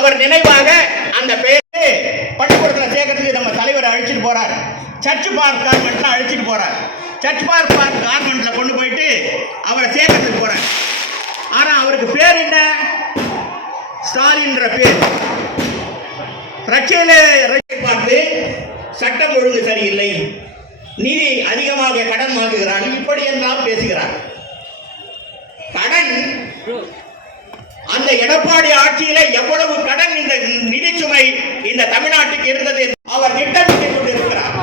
அவர் நினைவாக அந்த பேரு பள்ளிக்கூடத்தில் சேர்க்கறதுக்கு நம்ம தலைவர் அழைச்சிட்டு போறார். சர்ச் பார்க் கார்மெண்ட்ல அழைச்சிட்டு போறார். சர்ச் பார்க் பார்க் கார்மெண்ட்ல கொண்டு போயிட்டு அவரை சேர்க்கறதுக்கு போறார். ஆனா அவருக்கு பேர் என்ன? ஸ்டாலின்ற பேர். ரஷ்யில பார்த்து சட்டம் ஒழுங்கு சரியில்லை. நிதி அதிகமாக கடன் வாங்குகிறான் இப்படி எல்லாம் பேசுகிறார். கடன் அந்த எடப்பாடி ஆட்சியில எவ்வளவு கடன் இந்த நிதி சுமை இந்த தமிழ்நாட்டுக்கு இருந்தது அவர் திட்டமிட்டுக் கொண்டிருக்கிறார்.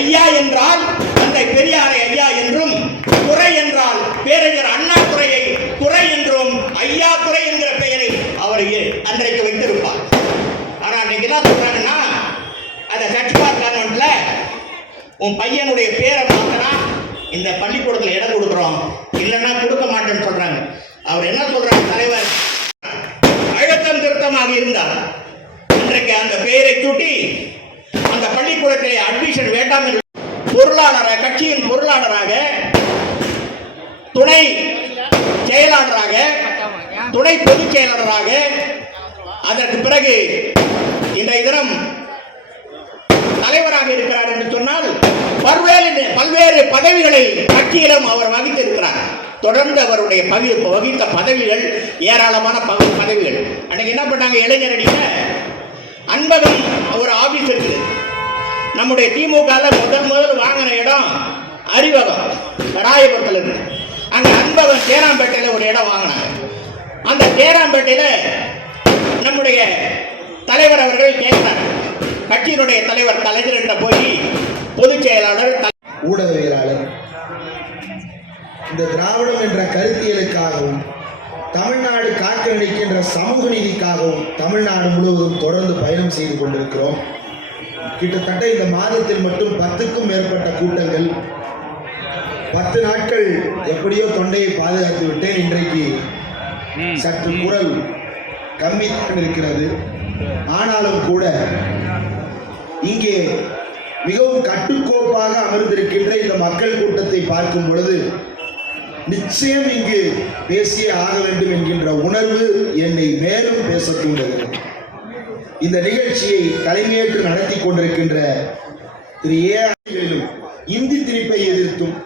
ஐயா என்றால் தந்தை பெரியாரை ஐயா என்றும் துறை என்றால் பேரறிஞர் அண்ணா துறையை துறை என்றும் ஐயா துறை என்கிற பெயரை அவர் அன்றைக்கு வைத்திருப்பார். ஆனா இன்னைக்கு என்ன சொல்றாங்கன்னா அந்த சர்ச் பார்க் உன் பையனுடைய பேரை மாத்தினா இந்த பள்ளிக்கூடத்தில் இடம் கொடுக்குறோம். இல்லைன்னா கொடுக்க மாட்டேன்னு சொல்றாங்க அவர் என்ன சொல்றாங்க தலைவர் அழுத்தம் திருத்தமாக இருந்தார் இன்றைக்கு அந்த பெயரை சுட்டி அந்த பள்ளிக்கூடத்தில் அட்மிஷன் வேண்டாம் என்று பொருளாளராக கட்சியின் பொருளாளராக துணை செயலாளராக துணை பொதுச் செயலாளராக அதற்கு பிறகு இன்றைய தினம் தலைவராக இருக்கிறார் என்று சொன்னால் பல்வேறு பல்வேறு பதவிகளை கட்சியிலும் அவர் வகித்திருக்கிறார். தொடர்ந்து அவருடைய பதவி வகித்த பதவிகள் ஏராளமான பதவிகள். அன்னைக்கு என்ன பண்ணாங்க இளைஞரடியில? அன்பகம் ஒரு ஆபீஸ் இருக்குது நம்முடைய திமுகவில் முதல் முதல் வாங்கின இடம் அறிவகம் ராயபுரத்தில் இருந்து அங்க அன்பகம் சேராம்பேட்டையில் ஒரு இடம் வாங்கினாங்க. அந்த தேராம்பேட்டையில நம்முடைய தலைவர் அவர்கள் கேட்டார் கட்சியினுடைய தலைவர் கலைஞர்கிட்ட போய் பொதுச் செயலாளர் ஊடகவியலாளர் இந்த திராவிடம் என்ற கருத்தியலுக்காகவும் தமிழ்நாடு காக்க நினைக்கின்ற சமூக நீதிக்காகவும் தமிழ்நாடு முழுவதும் தொடர்ந்து பயணம் செய்து கொண்டிருக்கிறோம். கிட்டத்தட்ட இந்த மாதத்தில் மட்டும் பத்துக்கும் மேற்பட்ட கூட்டங்கள் பத்து நாட்கள் எப்படியோ தொண்டையை பாதுகாத்து விட்டேன். இன்றைக்கு சற்று குரல் கம்மித்தான் இருக்கிறது. ஆனாலும் கூட இங்கே மிகவும் கட்டுக்கோப்பாக அமர்ந்திருக்கின்ற இந்த மக்கள் கூட்டத்தை பார்க்கும் பொழுது நிச்சயம் இங்கு பேசியே ஆக வேண்டும் என்கின்ற உணர்வு என்னை மேலும் பேச தூண்டுகிறது. இந்த நிகழ்ச்சியை தலைமையேற்று நடத்தி கொண்டிருக்கின்ற திரு ஏ இந்தி திணிப்பை எதிர்த்தும்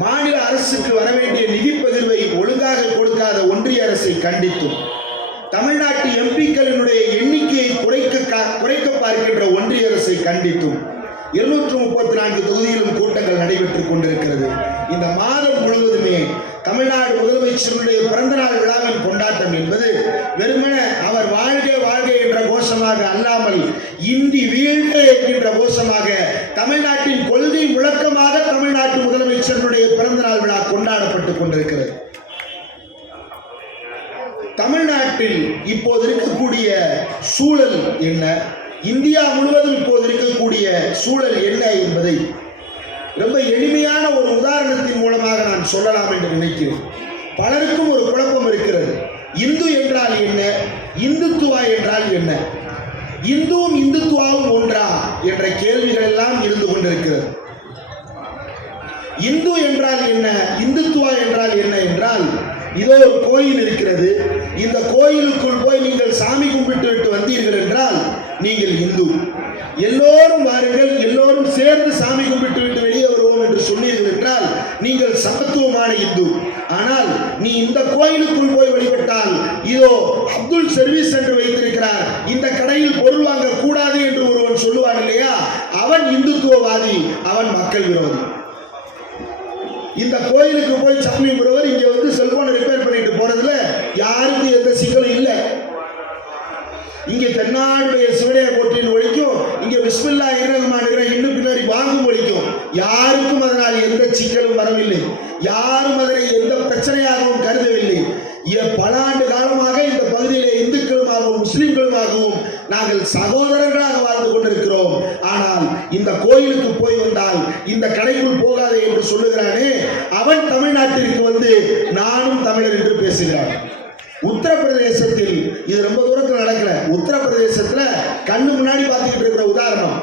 மாநில அரசுக்கு வர வேண்டிய நிதி பகிர்வை ஒழுங்காக கொடுக்காத ஒன்றிய அரசை கண்டித்தும் தமிழ்நாட்டு எம்பிக்களினுடைய எண்ணிக்கையை குறைக்க குறைக்க பார்க்கின்ற ஒன்றிய அரசை கண்டித்தும் இருநூற்று முப்பத்தி நான்கு தொகுதியிலும் கூட்டங்கள் நடைபெற்றுக் கொண்டிருக்கிறது. இந்த மாதம் முழுவதுமே தமிழ்நாடு முதலமைச்சருடைய பிறந்தநாள் விழாவின் கொண்டாட்டம் என்பது வெறுமன அவர் வாழ்க வாழ்க கோஷமாக அல்லாமல் இந்தி வீழ்க என்கின்ற கோஷமாக தமிழ்நாட்டின் கொள்கை முழக்கமாக தமிழ்நாட்டு முதலமைச்சருடைய பிறந்தநாள் விழா கொண்டாடப்பட்டுக் கொண்டிருக்கிறது. தமிழ்நாட்டில் இப்போது இருக்கக்கூடிய சூழல் என்ன? இந்தியா முழுவதும் இப்போது இருக்கக்கூடிய சூழல் என்ன என்பதை ரொம்ப எளிமையான ஒரு உதாரணத்தின் மூலமாக நான் சொல்லலாம் என்று நினைக்கிறேன். பலருக்கும் ஒரு குழப்பம் இருக்கிறது. இந்து என்றால் என்ன? இந்துத்துவா என்றால் என்ன? இந்துவும் இந்துத்துவாவும் ஒன்றா என்ற கேள்விகள் எல்லாம் இருந்து கொண்டிருக்கிறது. இந்து என்றால் என்ன? இந்துத்துவா என்றால் என்ன என்றால் இதோ ஒரு கோயில் இருக்கிறது. இந்த கோயிலுக்குள் போய் நீங்கள் சாமி கும்பிட்டு விட்டு வந்தீர்கள் என்றால் நீங்கள் இந்து. எல்லோரும் வாருங்கள் எல்லோரும் சேர்ந்து சாமி கும்பிட்டு விட்டு வெளியே வருவோம் என்று சொன்னீர்கள் என்றால் நீங்கள் சமத்துவமான இந்து. ஆனால் நீ இந்த கோயிலுக்குள் போய் வழிபட்டால் இதோ அப்துல் சர்வீஸ் என்று வைத்திருக்கிறார். இந்த கடையில் பொருள் வாங்க கூடாது என்று ஒருவன் சொல்லுவான் இல்லையா? அவன் இந்துத்துவவாதி அவன் மக்கள் விரோதி. இந்த கோயிலுக்கு போய் சாமி கும்பிடுவர் இங்க வந்து செல்போனை ரிப்பேர் பண்ணிட்டு போறதுல யாருக்கும் எந்த சிக்கலும் இல்லை இங்க தென்னாடுடைய சிவனைய போற்றின் ஒழிக்கும் இங்க விஸ்மில்லா இரகமான இன்னும் பின்னாடி வாங்கும் ஒழிக்கும் யாருக்கும் அதனால் எந்த சிக்கலும் வரவில்லை யாரும் அதனை எந்த பிரச்சனையாகவும் கருதவில்லை இ- பல ஆண்டு காலமாக இந்த பகுதியிலே இந்துக்களுமாகவும் முஸ்லிம்களுமாகவும் நாங்கள் சகோதரர்களாக வாழ்ந்து கொண்டிருக்கிறோம் ஆனால் இந்த கோயிலுக்கு போய் வந்தால் இந்த கடைக்குள் போகாதே என்று சொல்லுகிறானே அவன் தமிழ்நாட்டிற்கு வந்து நானும் தமிழர் என்று பேசுகிறான் உத்தரப்பிரதேசத்தில் இது ரொம்ப தூரத்தில் நடக்கல உத்தரப்பிரதேசத்துல கண்ணு முன்னாடி பார்த்துக்கிட்டு இருக்கிற உதாரணம்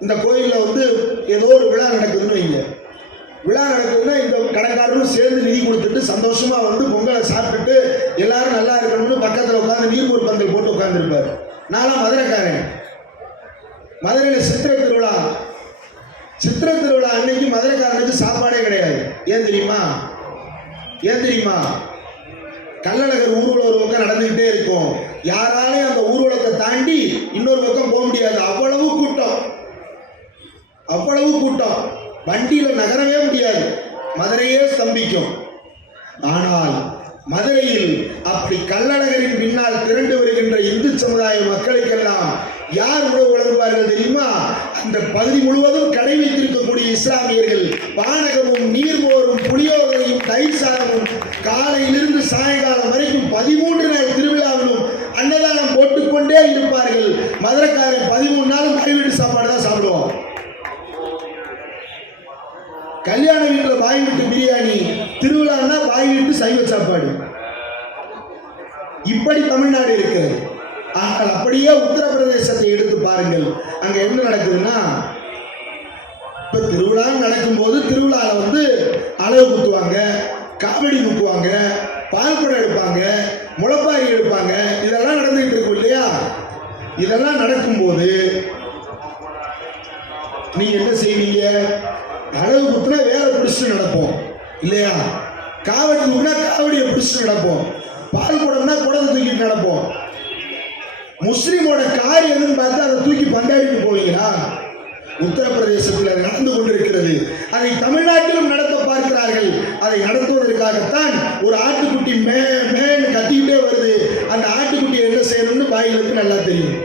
இந்த கோயில்ல வந்து ஏதோ ஒரு விழா நடக்குதுன்னு வைங்க அதுக்குன்னா இந்த கடைக்காரரும் சேர்ந்து நிதி கொடுத்துட்டு சந்தோஷமா வந்து பொங்கலை சாப்பிட்டுட்டு எல்லாரும் நல்லா இருக்கணும்னு பக்கத்தில் உட்காந்து நீர்மூர் பந்தல் போட்டு உட்காந்துருப்பார் நான்லாம் மதுரைக்காரன். மதுரையில் சித்திரை திருவிழா. சித்திரை திருவிழா அன்னைக்கு மதுரைக்காரனுக்கு சாப்பாடே கிடையாது. ஏன் தெரியுமா? ஏன் தெரியுமா? கள்ளழகர் ஊர்வலம் ஒரு பக்கம் நடந்துகிட்டே இருக்கும். யாராலையும் அந்த ஊர்வலத்தை தாண்டி இன்னொரு பக்கம் போக முடியாது. அவ்வளவு கூட்டம். அவ்வளவு கூட்டம். வண்டியில் நகரவே முடியாது. மதுரையே ஸ்தம்பிக்கும். ஆனால் மதுரையில் அப்படி கள்ளழகரின் பின்னால் திரண்டு வருகின்ற இந்து சமுதாய மக்களுக்கெல்லாம் யார் உணவு வழங்குவார்கள் தெரியுமா? அந்த பகுதி முழுவதும் கடை வைத்திருக்கக்கூடிய இஸ்லாமியர்கள் பானகமும் நீர்மோரும் புளியோகரையும் தயிர் சாதமும் காலையிலிருந்து சாயங்காலம் வரைக்கும் பதிமூன்று நாள் திருவிழாவிலும் அன்னதானம் போட்டுக்கொண்டே இருப்பார்கள். மதுரைக்காரன் பதிமூணு நாளும் கைவீடு சாப்பாடு தான் சாப்பிடுவோம் கல்யாண வீட்டில் பாய் வீட்டு பிரியாணி திருவிழான்னா பாய் வீட்டு சைவ சாப்பாடு. இப்படி தமிழ்நாடு இருக்கிறது. ஆனால் அப்படியே உத்தரப்பிரதேசத்தை எடுத்து பாருங்கள். அங்க என்ன நடக்குதுன்னா இப்ப திருவிழா நடக்கும்போது திருவிழால வந்து அளவு குத்துவாங்க காவடி குத்துவாங்க பால் குடம் எடுப்பாங்க முளைப்பாரி எடுப்பாங்க. இதெல்லாம் நடந்துகிட்டு இருக்கும் இல்லையா? இதெல்லாம் நடக்கும்போது நீங்க என்ன செய்வீங்க? அளவு குத்துனா வேலை பிடிச்சு நடப்போம். இல்லையா? காவடி தூக்குனா காவடியை பிடிச்சு நடப்போம். பால் குடம்னா குடத்தை தூக்கிட்டு நடப்போம். முஸ்லீமோட காரியம்னு பார்த்து அதை தூக்கி பந்தாடிட்டு போவீங்களா? உத்தரப்பிரதேசத்தில் அது நடந்து கொண்டிருக்கிறது. அதை தமிழ்நாட்டிலும் நடத்த பார்க்கிறார்கள். அதை நடத்துவதற்காகத்தான் ஒரு ஆட்டுக்குட்டி மே மேன்னு கத்திக்கிட்டே வருது. அந்த ஆட்டுக்குட்டி என்ன செய்யணும்னு பாய்களுக்கு நல்லா தெரியும்.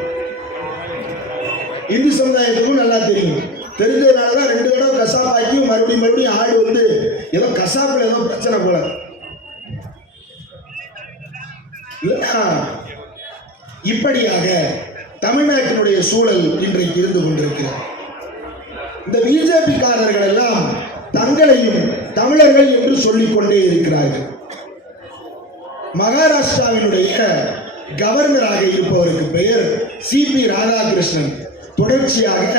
இந்து சமுதாயத்துக்கும் நல்லா தெரியும். தெரிஞ்சதுனால தான் ரெண்டு தடவை கசாப்பாக்கி மறுபடியும் மறுபடியும் ஆடு வந்து ஏதோ கசாப்பில் ஏதோ பிரச்சனை போல. இல்லைன்னா இப்படியாக தமிழ்நாட்டினுடைய சூழல் இன்றைக்கு இருந்து கொண்டிருக்கிறது. இந்த பிஜேபிக்காரர்கள் எல்லாம் தங்களையும் தமிழர்கள் என்று சொல்லிக்கொண்டே இருக்கிறார்கள். மகாராஷ்டிராவினுடைய கவர்னராக இருப்பவருக்கு பெயர் சிபி ராதாகிருஷ்ணன். தொடர்ச்சியாக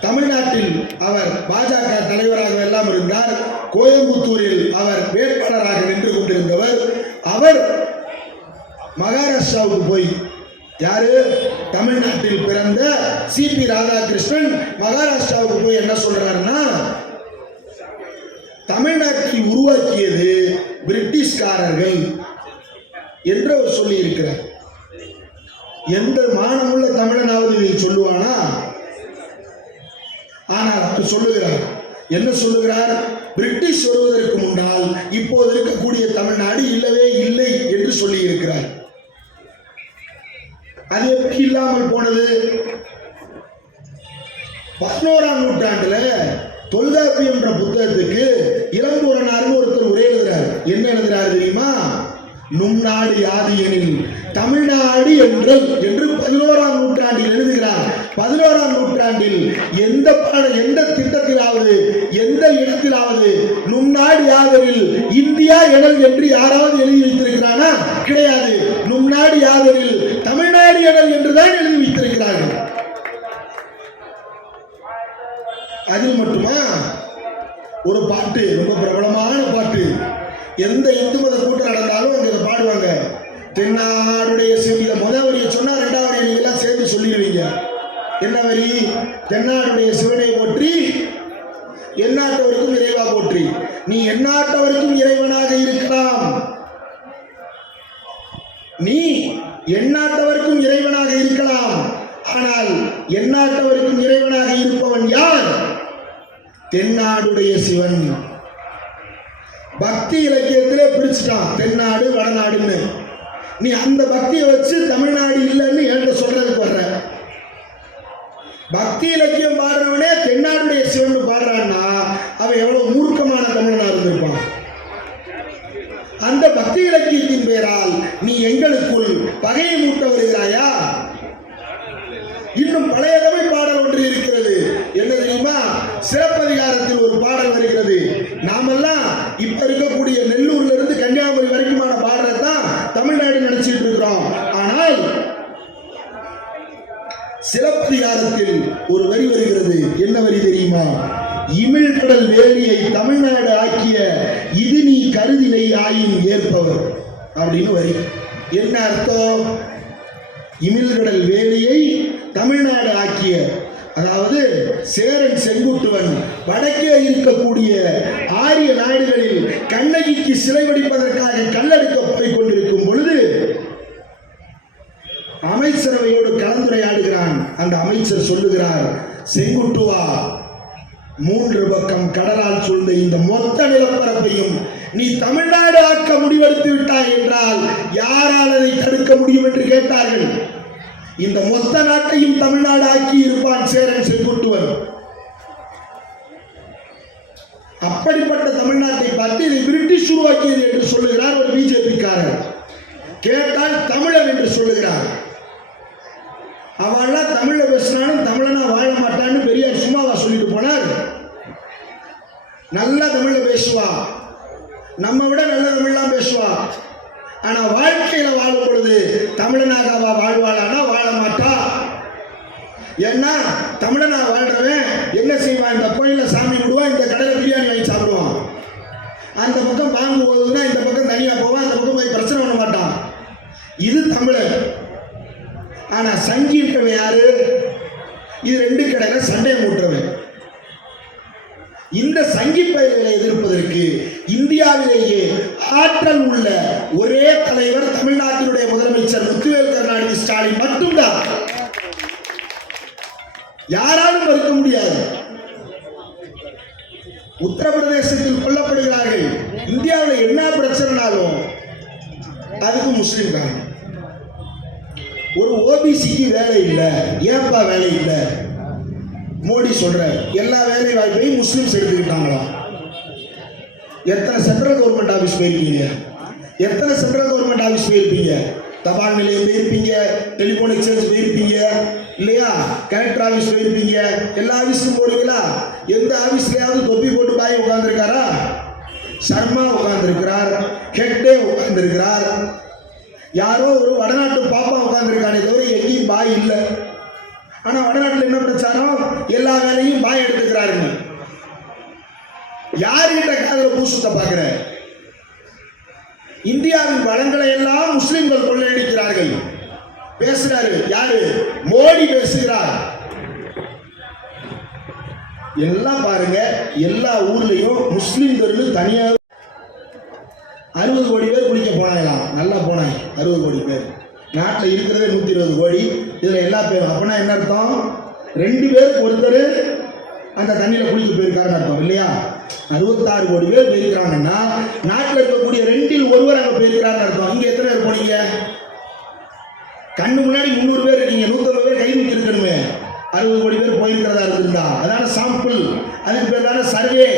தமிழ்நாட்டில் அவர் பாஜக தலைவராக எல்லாம் இருந்தார். கோயம்புத்தூரில் அவர் வேட்பாளராக நின்று கொண்டிருந்தவர். அவர் மகாராஷ்டிராவுக்கு போய் யாரு? தமிழ்நாட்டில் பிறந்த சி பி ராதாகிருஷ்ணன் மகாராஷ்டிராவுக்கு போய் என்ன சொல்றாருன்னா தமிழ்நாட்டில் உருவாக்கியது பிரிட்டிஷ்காரர்கள் என்று அவர் சொல்லி இருக்கிறார் எந்த மானமுள்ள தமிழனாவது இதை சொல்லுவானா? ஆனால் அப்படி சொல்லுகிறார். என்ன சொல்லுகிறார்? பிரிட்டிஷ் வருவதற்கு முன்னால் இப்போது இருக்கக்கூடிய தமிழ்நாடு இல்லவே இல்லை என்று சொல்லி இருக்கிறார் அது எப்படி இல்லாமல் போனது? பதினோராம் நூற்றாண்டுல தொல்காப்பியம் என்ற புத்தகத்துக்கு இளம்பூரனார்னு ஒருத்தர் உரை எழுதுறார். என்ன எழுதுறாரு தெரியுமா? நுண்ணாடு யாது எனில் தமிழ்நாடு என்று என்று பதினோராம் நூற்றாண்டில் எழுதுகிறார். பதினோராம் நூற்றாண்டில் எந்த எந்த திட்டத்திலாவது எந்த இடத்திலாவது நும்நாடு யாதரில் இந்தியா எனல் என்று யாராவது எழுதி வைத்திருக்கிறானா? கிடையாது. நும்நாடு யாதரில் தமிழ்நாடு எனல் என்றுதான் எழுதி வைத்திருக்கிறார்கள். அது மட்டுமா? ஒரு பாட்டு ரொம்ப பிரபலமான பாட்டு. எந்த இந்து மத கூட்டம் நடந்தாலும் அங்கே இதை பாடுவாங்க. தென்னாடுடைய சிவில முதல் வரியை சொன்னா ரெண்டாவது வரியை நீங்க எல்லாம் சேர்ந்து சொல்லிடுவீங்க. என்ன வரி? தென்னாடுடைய சிவனை போற்றி எந்நாட்டவருக்கும் இறைவா போற்றி. நீ எந்நாட்டவருக்கும் இறைவனாக இருக்கலாம். நீ எந்நாட்டவருக்கும் இறைவனாக இருக்கலாம். ஆனால் எந்நாட்டவருக்கும் இறைவனாக இருப்பவன் யார்? தென்னாடுடைய சிவன். பக்தி இலக்கியத்திலே பிரிச்சுட்டான். தென்னாடு வடநாடுன்னு. நீ அந்த பக்தியை வச்சு தமிழ்நாடு இல்லைன்னு என்கிட்ட சொல்றதுக்கு வர்ற. பக்தி இலக்கியம் பாடுறவனே தென்னாடுடைய சிவன் பாடுறான்னா அவன் எவ்வளவு மூர்க்கமான தமிழனா இருந்திருப்பான் அந்த பக்தி இலக்கியத்தின் பெயரால் நீ எங்களுக்குள் பகையை மூட்ட வருகிறாயா இன்னும் பழைய தமிழ் பாடல் ஒன்று இருக்கிறது என்ன தெரியுமா சிலப்பதிகாரத்தில் ஒரு பாடல் வருகிறது நாமெல்லாம் இப்ப இருக்கக்கூடிய நெல்லூர்ல இருந்து கன்னியாகுமரி வரைக்குமான பாடலை தான் தமிழ்நாடு நினைச்சிட்டு இருக்கிறோம் ஆனால் சிலப்பதிகாரத்தில் ஒரு வரி வருகிறது என்ன வரி தெரியுமா இமிழ் கடல் வேலியை தமிழ்நாடு ஆக்கிய இது நீ கருதினை ஆயின் ஏற்பவர் அப்படின்னு வரி என்ன அர்த்தம்? இமிழ்கடல் வேலியை தமிழ்நாடு ஆக்கிய அதாவது சேரன் செங்குட்டுவன் வடக்கே இருக்கக்கூடிய ஆரிய நாடுகளில் கண்ணகிக்கு சிலை வடிப்பதற்காக கல்லெடுக்க போய் கொண்டிருக்கும் பொழுது அமைச்சரவையோடு கலந்துரையாடுகிறான். அந்த அமைச்சர் சொல்லுகிறார் செங்குட்டுவா மூன்று பக்கம் கடலால் சூழ்ந்த இந்த மொத்த நிலப்பரப்பையும் நீ தமிழ்நாடு ஆக்க முடிவெடுத்து விட்டாய் என்றால் யாரால் அதை தடுக்க முடியும் என்று கேட்டார்கள். இந்த மொத்த நாட்டையும் தமிழ்நாடு ஆக்கி இருப்பான் சேரன் செங்குட்டுவன். அப்படிப்பட்ட தமிழ்நாட்டை பார்த்து இதை பிரிட்டிஷ் உருவாக்கியது என்று சொல்லுகிறார் ஒரு பிஜேபிக்காரர். கேட்டால் தமிழன் என்று சொல்லுகிறார். அவன்லாம் தமிழ பேசினாலும் தமிழனா வாழ மாட்டான்னு பெரியார் சும்மாவா சொல்லிட்டு போனார். நல்லா தமிழ பேசுவா. நம்ம விட நல்ல தமிழ்லாம் பேசுவா. ஆனால் வாழ்க்கையில் வாழும் பொழுது தமிழனாகவா வாழ்வாளானா வாழ மாட்டா. ஏன்னா தமிழனா வாழ்றவன் என்ன செய்வான்? இந்த கோயிலில் சாமி விடுவான் இந்த கடையில் பிரியாணி வாங்கி சாப்பிடுவான். அந்த பக்கம் பாம்பு போகுதுன்னா இந்த பக்கம் தனியாக போவான் அந்த பக்கம் போய் பிரச்சனை பண்ண மாட்டான். இது தமிழன் ஆனால் சங்கீட்டவன் யாரு? இது ரெண்டு கடையில் சண்டை மூட்டுறவன். இந்த சங்கி பயிர்களை எதிர்ப்பதற்கு இந்தியாவிலேயே ஆற்றல் உள்ள ஒரே தலைவர் தமிழ்நாட்டினுடைய முதலமைச்சர் முத்துவேல் கருணாநிதி ஸ்டாலின் மட்டும்தான். யாராலும் மறுக்க முடியாது. உத்தரப்பிரதேசத்தில் கொல்லப்படுகிறார்கள். இந்தியாவில் என்ன பிரச்சனைனாலும் அதுக்கு முஸ்லீம் காரணம். ஒரு ஓபிசிக்கு வேலை இல்லை. ஏப்பா வேலை இல்லை. மோடி சொல்றார் எல்லா வேலை வாய்ப்பையும் முஸ்லிம்ஸ் எடுத்துக்கிட்டாங்களாம் எத்தனை சென்ட்ரல் கவர்மெண்ட் ஆஃபீஸ் போயிருக்கீங்க? எத்தனை சென்ட்ரல் கவர்மெண்ட் ஆஃபீஸ் போயிருப்பீங்க? தபால் நிலையம் போயிருப்பீங்க டெலிஃபோன் எக்ஸ்சேஞ்ச் போயிருப்பீங்க இல்லையா? கலெக்டர் ஆஃபீஸ் போயிருப்பீங்க. எல்லா ஆஃபீஸுக்கும் போறீங்களா? எந்த ஆஃபீஸ்லயாவது தொப்பி போட்டு பாய் உட்காந்துருக்காரா சர்மா உட்கார்ந்துருக்கிறார் ஹெக்டே உட்கார்ந்துருக்கிறார். யாரோ ஒரு வடநாட்டு பாப்பா உட்கார்ந்துருக்கானே தவிர எங்கேயும் பாய் இல்லை. ஆனா வடநாட்டில் என்ன பிரச்சாரம் எல்லா வேலையும் பாய் எடுத்துக்கிறாருங்க. யாருகிட்ட காதல பூசுத்த பார்க்கிற இந்தியாவின் வளங்களை எல்லாம் முஸ்லிம்கள் கொள்ளையடிக்கிறார்கள். பேசுறாரு யாரு? மோடி பேசுகிறார். எல்லாம் பாருங்க எல்லா ஊர்லயும் முஸ்லிம்கள் தனியாக அறுபது கோடி பேர் குளிக்க போனாங்களாம். நல்லா போனாங்க அறுபது கோடி பேர். நாட்டில் இருக்கிறதே நூற்றி இருபது கோடி. இதில் எல்லா பேரும். அப்படின்னா என்ன அர்த்தம்? ரெண்டு பேருக்கு ஒருத்தர் அந்த தண்ணியில் குளிக்க போயிருக்காருன்னு அர்த்தம் இல்லையா? அறுபத்தாறு கோடி பேர் போயிருக்கிறாங்கன்னா நாட்டில் இருக்கக்கூடிய ரெண்டில் ஒருவர் அங்கே போயிருக்கிறாருன்னு அர்த்தம். இங்கே எத்தனை பேர் போனீங்க? கண்ணு முன்னாடி முந்நூறு பேர் இருக்கீங்க. நூற்றம்பது பேர் கை நிற்கணுமே அறுபது கோடி பேர் போயிருக்கிறதா இருந்திருந்தா. அதான சாம்பிள் அதுக்கு பேர் தானே சர்வே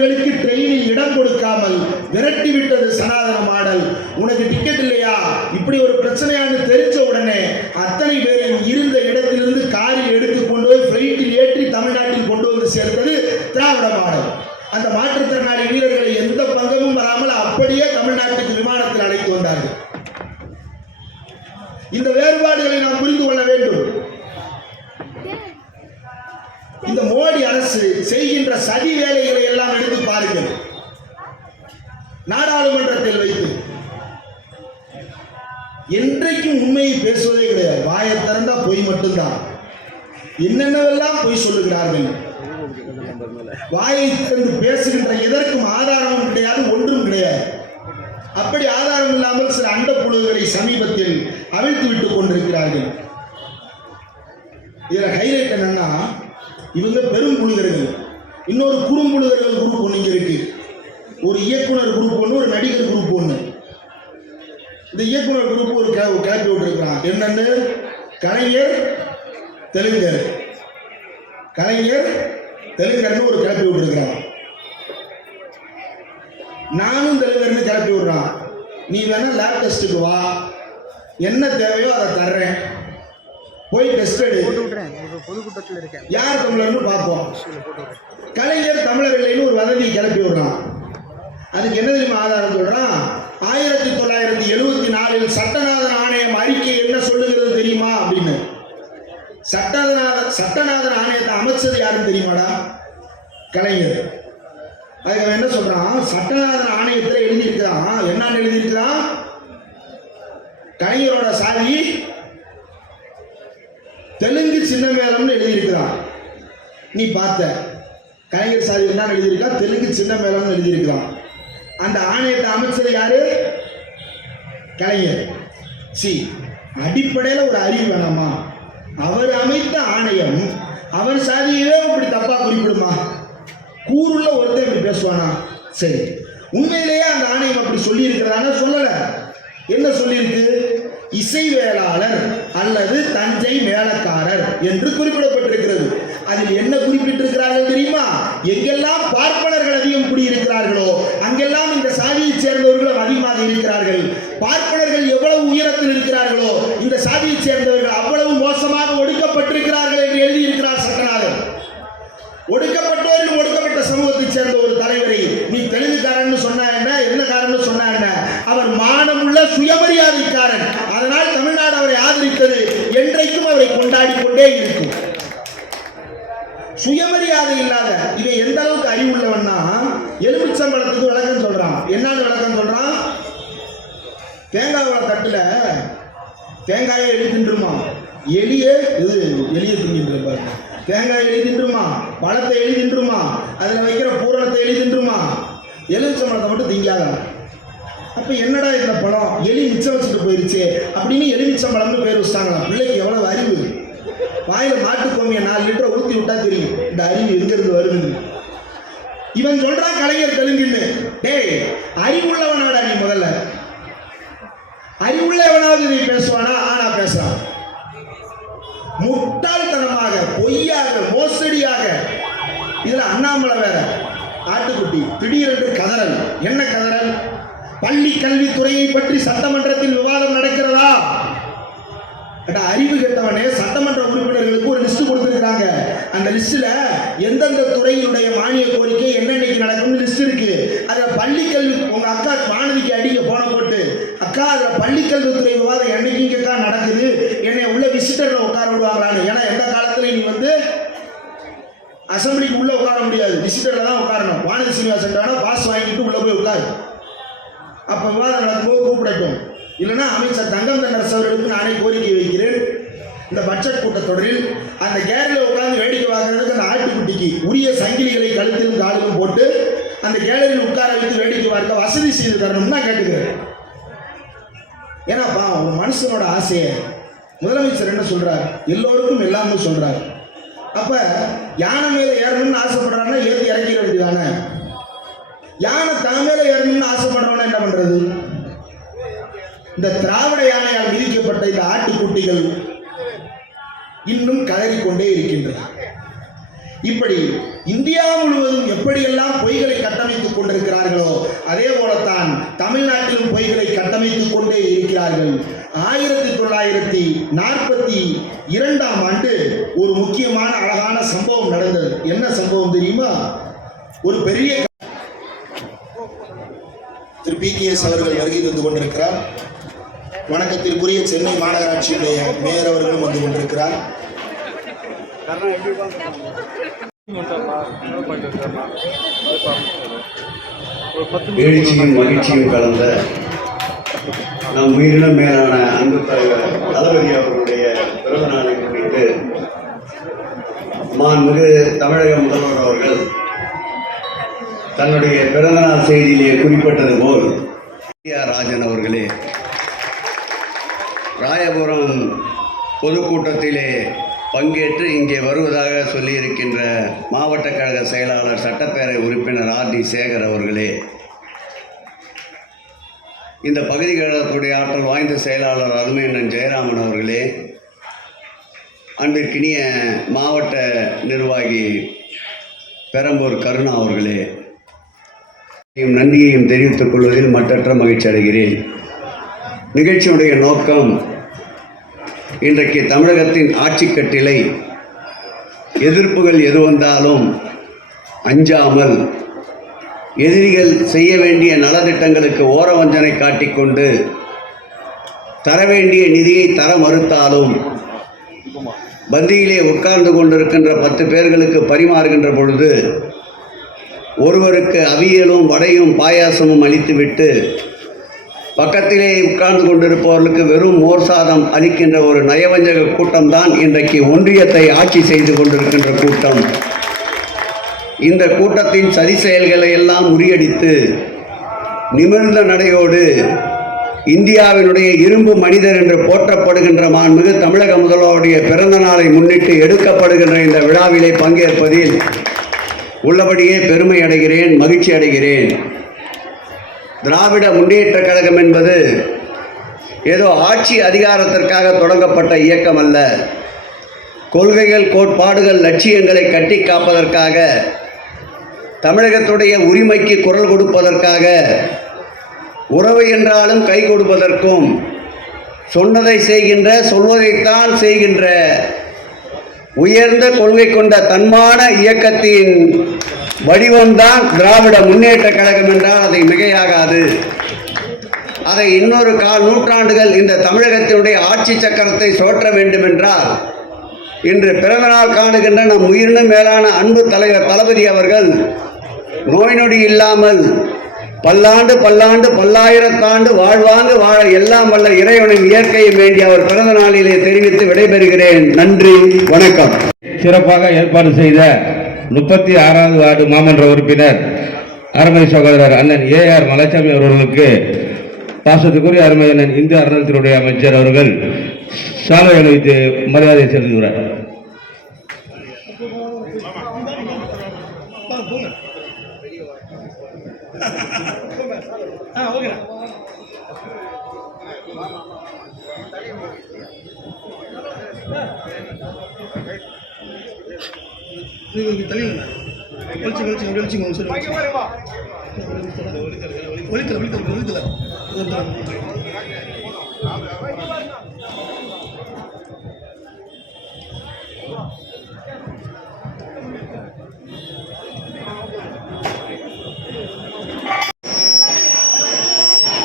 எடுத்தவர்களுக்கு ட்ரெயினில் இடம் கொடுக்காமல் விரட்டி விட்டது சனாதன மாடல். உனக்கு டிக்கெட் இல்லையா? இப்படி ஒரு பிரச்சனையான்னு தெரிஞ்ச உடனே அத்தனை பேரையும் இருந்த இடத்திலிருந்து காரில் எடுத்து கொண்டு போய் ஃபிளைட்டில் ஏற்றி தமிழ்நாட்டில் கொண்டு வந்து சேர்த்தது திராவிட மாடல். அந்த மாற்றுத்திறனாளி வீரர்களை எந்த பங்கமும் வராமல் அப்படியே தமிழ்நாட்டுக்கு விமானத்தில் அழைத்து வந்தார்கள் இந்த வேறுபாடுகளை நாம் புரிந்து கொள்ள வேண்டும் இந்த மோடி அரசு செய்கின்ற சதி வேலைகளை எல்லாம் எடுத்து பாருங்கள் நாடாளுமன்றத்தில் வைத்து என்றைக்கும் உண்மையை பேசுவதே கிடையாது வாயை திறந்தா பொய் மட்டும்தான் என்னென்னவெல்லாம் பொய் சொல்லுகிறார்கள் வாயை திறந்து பேசுகின்ற எதற்கும் ஆதாரமும் கிடையாது ஒன்றும் கிடையாது. அப்படி ஆதாரம் இல்லாமல் சில அண்ட புழுகளை சமீபத்தில் அவிழ்த்து விட்டுக் கொண்டிருக்கிறார்கள். இதில் ஹைலைட் என்னன்னா இவங்க பெரும் புழுகர்கள் இன்னொரு குறும்புழுகர்கள் குரூப் ஒன்று இங்கே இருக்கு. ஒரு இயக்குனர் குரூப் ஒன்று ஒரு நடிகர் குரூப் ஒன்று இந்த இயக்குனர் குரூப் ஒரு கிளப்பி விட்டுருக்கிறான். என்னன்னு? கலைஞர் தெலுங்கர். கலைஞர் தெலுங்கர்னு ஒரு கிளப்பி விட்டுருக்கிறான். நானும் தெலுங்கர்னு கிளப்பி விடுறான். நீ வேணா லேப் டெஸ்ட்டுக்கு வா. என்ன தேவையோ அதை தர்றேன். போய் டெஸ்ட் எடு. பொதுக்கூட்டத்தில் இருக்கேன். யார் தமிழர்னு பார்ப்போம். கலைஞர் தமிழர் இல்லைன்னு ஒரு வதந்தியை கிளப்பி விடுறான். அதுக்கு என்ன தெரியுமா ஆதாரம் சொல்றான்? ஆயிரத்தி தொள்ளாயிரத்தி எழுவத்தி நாலில் சட்டநாதன் ஆணையம் அறிக்கை என்ன சொல்லுகிறது தெரியுமா அப்படின்னு. சட்டநாத சட்டநாதன் ஆணையத்தை அமைச்சது யாருன்னு தெரியுமாடா? கலைஞர். அதுக்கு அவன் என்ன சொல்றான்? சட்டநாதன் ஆணையத்தில் எழுதியிருக்கிறான். என்னன்னு எழுதியிருக்கிறான்? கலைஞரோட சாதி தெலுங்கு சின்னமேளம்னு எழுதியிருக்கிறான். நீ பார்த்த. கலைஞர் சாதி என்ன எழுதியிருக்கா? தெலுங்கு சின்னமேளம்னு எழுதியிருக்கிறான். அந்த ஆணையத்தை அமைச்சது யாரு? கலைஞர். சி அடிப்படையில் ஒரு அறிவு வேணாமா? அவர் அமைத்த ஆணையம் அவர் சாதியவே இப்படி தப்பா குறிப்பிடுமா? கூறுள்ள ஒருத்தர் இப்படி பேசுவானா? சரி. உண்மையிலேயே அந்த ஆணையம் அப்படி சொல்லி சொல்லலை சொல்லல. என்ன சொல்லியிருக்கு? இசை வேளாளர் அல்லது தஞ்சை மேலக்காரர் என்று குறிப்பிடப்பட்டிருக்கிறது. அதில் என்ன குறிப்பிட்டிருக்கிறார்கள் தெரியுமா? எங்கெல்லாம் பார்ப்பனர்கள் அதிகம் குடியிருக்கிறார்களோ அங்கெல்லாம் இந்த சாதியைச் சேர்ந்தவர்களும் அதிகமாக இருக்கிறார்கள். பார்ப்பனர்கள் எவ்வளவு உயரத்தில் இருக்கிறார்களோ இந்த சாதியைச் சேர்ந்தவர்கள் அவ்வளவு மோசமாக ஒடுக்கப்பட்டிருக்கிறார்கள் என்று எழுதியிருக்கிறார் சட்டநாதன் ஒடுக்கப்பட்டோரில் ஒடுக்கப்பட்ட சமூகத்தைச் சேர்ந்த ஒரு தலைவரை நீ தெலுங்குக்காரன் சொன்னா என்ன என்ன காரன்னு சொன்னா என்ன? அவர் மானமுள்ள சுயமரியாதைக்காரன். அதனால் தமிழ்நாடு அவரை ஆதரித்தது என்றைக்கும் அவரை கொண்டாடி கொண்டே இருக்கும். சுயமரியாதை இல்லாத இவன் எந்த அளவுக்கு அறிவுள்ளவன்னா எலுமிச்சம்பழத்துக்கு விளக்கம் சொல்றான். என்னன்னு விளக்கம் சொல்றான்? தேங்காய் தட்டில் தேங்காயை எழுதி தின்றுமா? எலியே இது எலிய திங்கின்ற பாருங்க. தேங்காய் எழுதி தின்றுமா? பழத்தை எழுதி தின்றுமா? அதில் வைக்கிற பூரணத்தை எழுதி தின்றுமா? எலுமிச்சம்பழத்தை மட்டும் திங்காதான் அப்போ என்னடா இந்த பழம்? எலி மிச்சம் வச்சுட்டு போயிருச்சு. அப்படின்னு எலுமிச்சம்பழம்னு பேர் வச்சிட்டாங்களா பிள்ளைக்கு எவ்வளோ அறிவு? வாயில் மாட்டு கோமியை நாலு லிட்டர் ஊற்றி விட்டா தெரியும். இந்த அறிவு எங்கேருந்து வருதுன்னு. இவன் சொல்கிறான் கலைஞர் தெலுங்குன்னு. டேய் அறிவுள்ளவனாடா நீ முதல்ல. அறிவுள்ளவனாவது நீ பேசுவானா? ஆனா பேசுறான். முட்டாள்தனமாக பொய்யாக மோசடியாக. இதுல அண்ணாமலை வேற ஆட்டுக்குட்டி திடீரென்று கதறல். என்ன கதறல்? பள்ளி கல்வித்துறையை பற்றி சட்டமன்றத்தில் விவாதம் நடக்கிறதா? அறிவு கெட்டவனே சட்டமன்ற உறுப்பினர்களுக்கு ஒரு லிஸ்ட் கொடுத்துருக்காங்க அந்த லிஸ்ட்ல எந்தெந்த துறையினுடைய மானிய கோரிக்கை என்னென்னைக்கு நடக்கும்னு லிஸ்ட் இருக்கு. அதுல பள்ளிக்கல்வி உங்க அக்கா மாணவிக்கு அடிக்க போன போட்டு அக்கா அதுல பள்ளிக்கல்வித்துறை விவாதம் என்னைக்கு அக்கா நடக்குது? என்னை உள்ள விசிட்டர்ல உட்கார விடுவாங்களான்னு. ஏன்னா எந்த காலத்துல நீ வந்து அசம்பிளிக்கு உள்ள உட்கார முடியாது. விசிட்டர்ல தான் உட்காரணும். வானதி சீனிவாசன் வேணா பாஸ் வாங்கிட்டு உள்ள போய் உட்காரு. அப்ப விவாதம் நடக்கும்போது கூப்பிடட்டும். இல்லைன்னா அமைச்சர் தங்கம் தண்டரசு அவர்களுக்கு நானே கோரிக்கை வைக்கிறேன். இந்த பட்ஜெட் கூட்டத்தொடரில் அந்த கேலரியில் உட்கார்ந்து வேடிக்கை பார்க்கறதுக்கு அந்த ஆட்டுக்குட்டிக்கு உரிய சங்கிலிகளை கழுத்திலும் காலிலும் போட்டு அந்த கேலரியில் உட்கார வைத்து வேடிக்கை பார்க்க வசதி செய்து தரணும்னு நான் கேட்டுக்கிறேன். ஏன்னாப்பா ஒரு மனுஷனோட ஆசையை முதலமைச்சர் என்ன சொல்றார்? எல்லோருக்கும் எல்லாமே சொல்றார். அப்ப யானை மேல ஏறணும்னு ஆசைப்படுறாங்கன்னா ஏற்றி இறக்கிற வேண்டியதானே யானை தான் மேல ஏறணும்னு ஆசைப்படுறவன என்ன பண்றது? இந்த திராவிட யானையால் விதிக்கப்பட்ட இந்த ஆட்டுக்குட்டிகள் இன்னும் கதறிக்கொண்டே இருக்கின்றன. இப்படி இந்தியா முழுவதும் எப்படியெல்லாம் பொய்களை கட்டமைத்துக் கொண்டிருக்கிறார்களோ அதே போலத்தான் தமிழ்நாட்டிலும் பொய்களை கட்டமைத்துக் கொண்டே இருக்கிறார்கள். ஆயிரத்தி தொள்ளாயிரத்தி நாற்பத்தி இரண்டாம் ஆண்டு ஒரு முக்கியமான அழகான சம்பவம் நடந்தது. என்ன சம்பவம் தெரியுமா? ஒரு பெரிய திரு பி அவர்கள் வருகை தந்து கொண்டிருக்கிறார். வணக்கத்திற்குரிய சென்னை மாநகராட்சியுடைய மேயர் அவர்களும் வந்து கொண்டிருக்கிறார். எழுச்சியும் மகிழ்ச்சியும் கலந்த நம் உயிரின மேலான அன்பு தலைவர் தளபதி அவர்களுடைய பிறந்த நாளை முன்னிட்டு மாண்புமிகு தமிழக முதல்வர் அவர்கள் தன்னுடைய பிறந்தநாள் செய்தியிலே குறிப்பிட்டது போல் ஆர் ராஜன் அவர்களே ராயபுரம் பொதுக்கூட்டத்திலே பங்கேற்று இங்கே வருவதாக சொல்லியிருக்கின்ற மாவட்ட கழக செயலாளர் சட்டப்பேரவை உறுப்பினர் ஆர். டி. சேகர் அவர்களே. இந்த பகுதி கழகத்துடைய ஆற்றல் வாய்ந்த செயலாளர் அருமையண்ணன் ஜெயராமன் அவர்களே அன்பிற்கினிய மாவட்ட நிர்வாகி பெரம்பூர் கருணா அவர்களே நன்றியையும் தெரிவித்துக் கொள்வதில் மற்றற்ற மகிழ்ச்சி அடைகிறேன். நிகழ்ச்சியுடைய நோக்கம் இன்றைக்கு தமிழகத்தின் ஆட்சிக்கட்டிலை எதிர்ப்புகள் எது வந்தாலும் அஞ்சாமல் எதிரிகள் செய்ய வேண்டிய நலத்திட்டங்களுக்கு ஓரவஞ்சனை காட்டிக்கொண்டு தர வேண்டிய நிதியை தர மறுத்தாலும் பந்தியிலே உட்கார்ந்து கொண்டிருக்கின்ற பத்து பேர்களுக்கு பரிமாறுகின்ற பொழுது ஒருவருக்கு அவியலும் வடையும் பாயாசமும் அளித்துவிட்டு பக்கத்திலே உட்கார்ந்து கொண்டிருப்பவர்களுக்கு வெறும் மோர் சாதம் அளிக்கின்ற ஒரு நயவஞ்சக கூட்டம்தான் இன்றைக்கு ஒன்றியத்தை ஆட்சி செய்து கொண்டிருக்கின்ற கூட்டம். இந்த கூட்டத்தின் சதி செயல்களை எல்லாம் முறியடித்து நிமிர்ந்த நடையோடு இந்தியாவினுடைய இரும்பு மனிதர் என்று போற்றப்படுகின்ற மாண்புமிகு தமிழக முதல்வருடைய பிறந்த நாளை முன்னிட்டு எடுக்கப்படுகின்ற இந்த விழாவிலே பங்கேற்பதில் உள்ளபடியே பெருமை அடைகிறேன் மகிழ்ச்சி அடைகிறேன். திராவிட முன்னேற்ற கழகம் என்பது ஏதோ ஆட்சி அதிகாரத்திற்காக தொடங்கப்பட்ட இயக்கம் அல்ல. கொள்கைகள் கோட்பாடுகள் லட்சியங்களை கட்டி காப்பதற்காக தமிழகத்துடைய உரிமைக்கு குரல் கொடுப்பதற்காக உறவு என்றாலும் கை கொடுப்பதற்கும் சொன்னதை செய்கின்ற சொல்வதைத்தான் செய்கின்ற உயர்ந்த கொள்கை கொண்ட தன்மான இயக்கத்தின் வடிவம்தான் திராவிட முன்னேற்ற கழகம் என்றால் அதை மிகையாகாது. அதை இன்னொரு கால் நூற்றாண்டுகள் இந்த தமிழகத்தினுடைய ஆட்சி சக்கரத்தை சோற்ற வேண்டுமென்றால் இன்று பிறந்தநாள் காணுகின்ற நம் உயிரினும் மேலான அன்பு தலைவர் தளபதி அவர்கள் நோய் நொடி இல்லாமல் பல்லாண்டு பல்லாண்டு பல்லாயிரத்தாண்டு வாழ்வாங்கு வாழ எல்லாம் வல்ல இறைவனின் இயற்கையை வேண்டி அவர் பிறந்த நாளிலே தெரிவித்து விடைபெறுகிறேன். நன்றி வணக்கம். சிறப்பாக ஏற்பாடு செய்த முப்பத்தி ஆறாவது வார்டு மாமன்ற உறுப்பினர் அருமை சகோதரர் அண்ணன் ஏ ஆர் மலைச்சாமி அவர்களுக்கு பாசத்துக்குரிய அருமை அண்ணன் இந்து அறநிலையத்துறை அமைச்சர் அவர்கள் சாலை அணிவித்து மரியாதை செலுத்துகிறார்.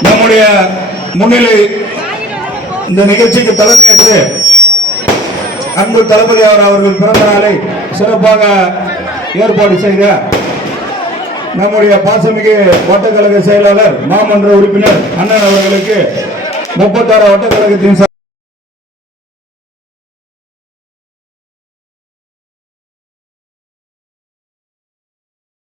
நம்முடைய முன்னிலை இந்த நிகழ்ச்சிக்கு தலைமையேற்று அன்பு தளபதி அவர் அவர்கள் பிறந்த நாளை சிறப்பாக ஏற்பாடு செய்த நம்முடைய பாசமிகு வட்டக்கழக செயலாளர் மாமன்ற உறுப்பினர் அண்ணன் அவர்களுக்கு முப்பத்தாறு வட்டக்கழகத்தின்